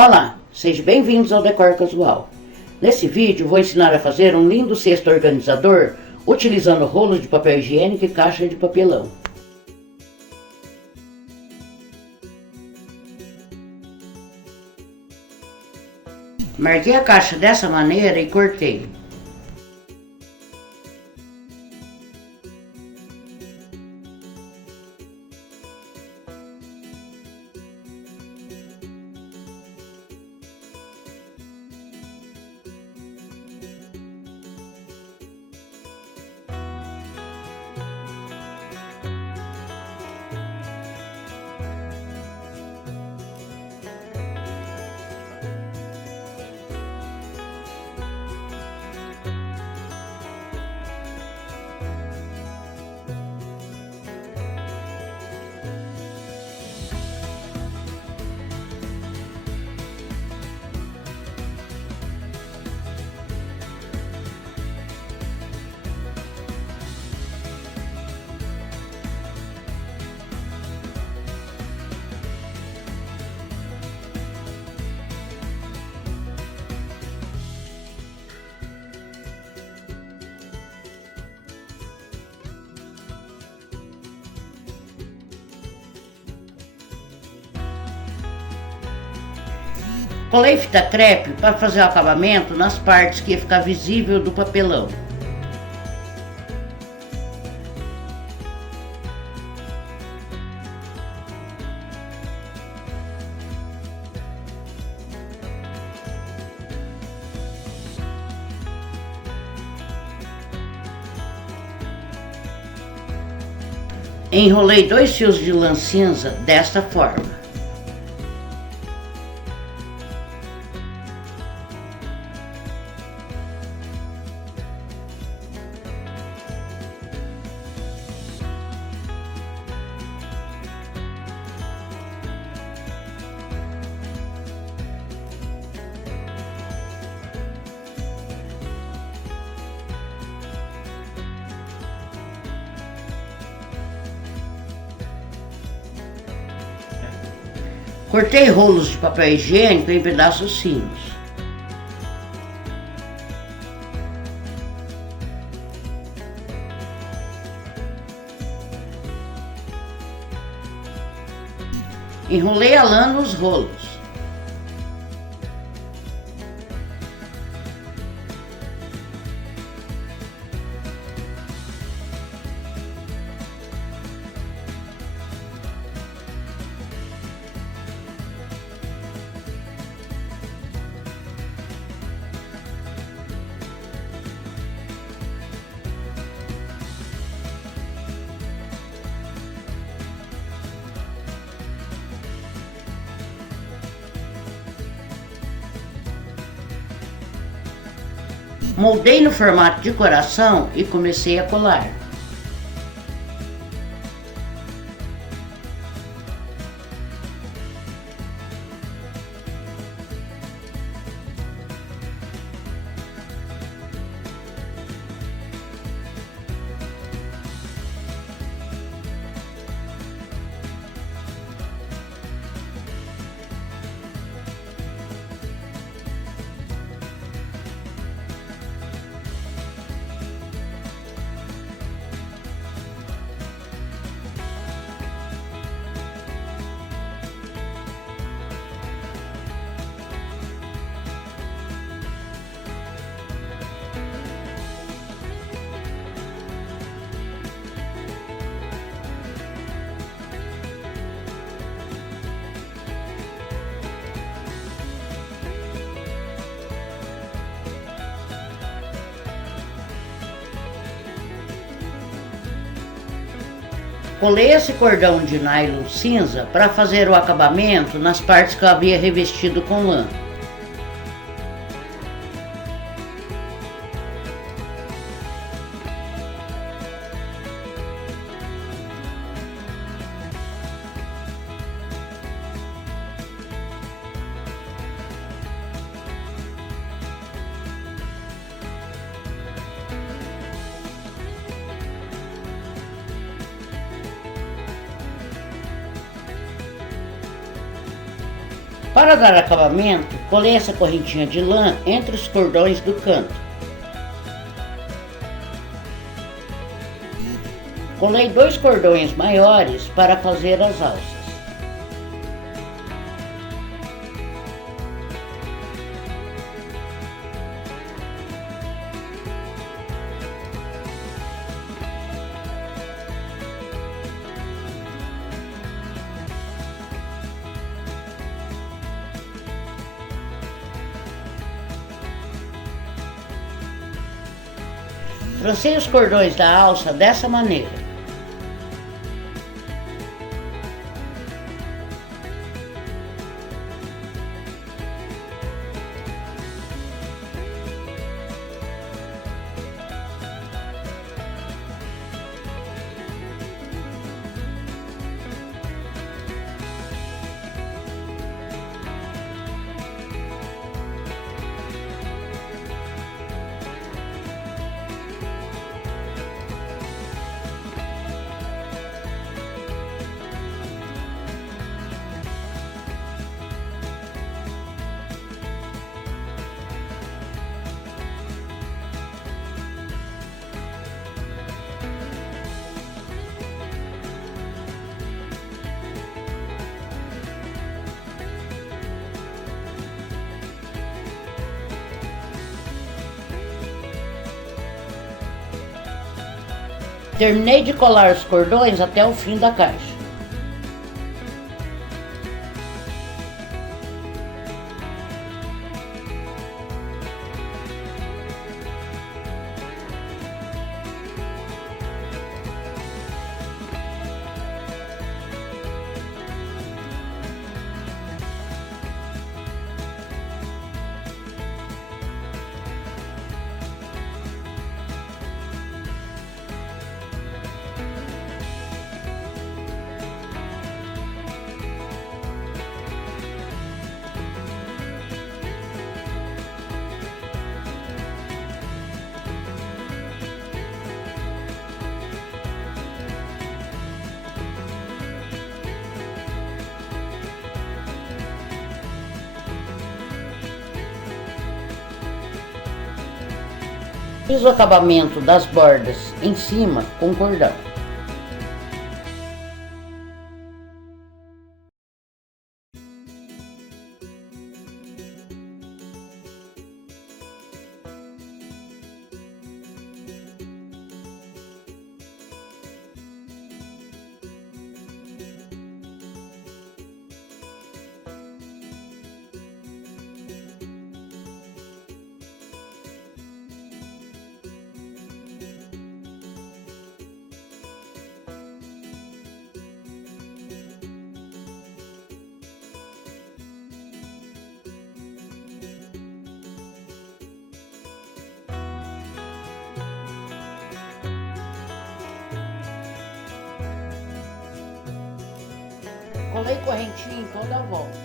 Olá, sejam bem-vindos ao Decor Casual. Nesse vídeo vou ensinar a fazer um lindo cesto organizador utilizando rolo de papel higiênico e caixa de papelão. Marquei a caixa dessa maneira e cortei. Colei fita crepe para fazer o acabamento nas partes que ia ficar visível do papelão. Enrolei 2 fios de lã cinza desta forma. Cortei rolos de papel higiênico em pedaços finos. Enrolei a lã nos rolos. Moldei no formato de coração e comecei a colar. Colei esse cordão de nylon cinza para fazer o acabamento nas partes que eu havia revestido com lã. Para dar acabamento, colei essa correntinha de lã entre os cordões do canto. Colei 2 cordões maiores para fazer as alças. Tracei os cordões da alça dessa maneira. Terminei de colar os cordões até o fim da caixa. Fiz o acabamento das bordas em cima com cordão. Colei correntinha em toda a volta.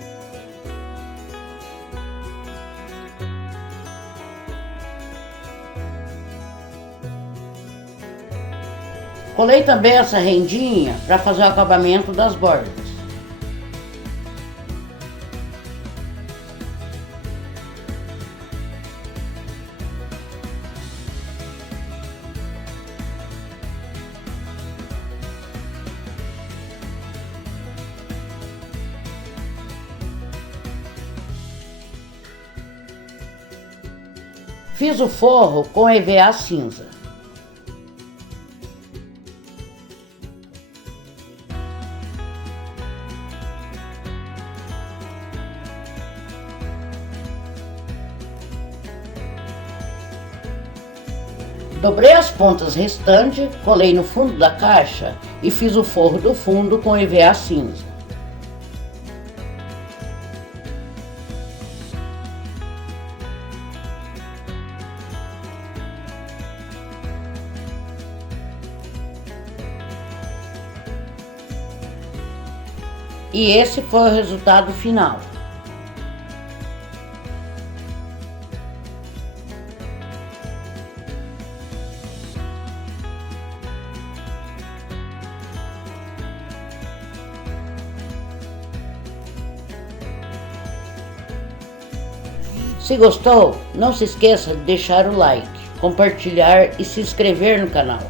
Colei também essa rendinha para fazer o acabamento das bordas. Fiz o forro com EVA cinza. Dobrei as pontas restantes, colei no fundo da caixa e fiz o forro do fundo com EVA cinza. E esse foi o resultado final. Se gostou, não se esqueça de deixar o like, compartilhar e se inscrever no canal.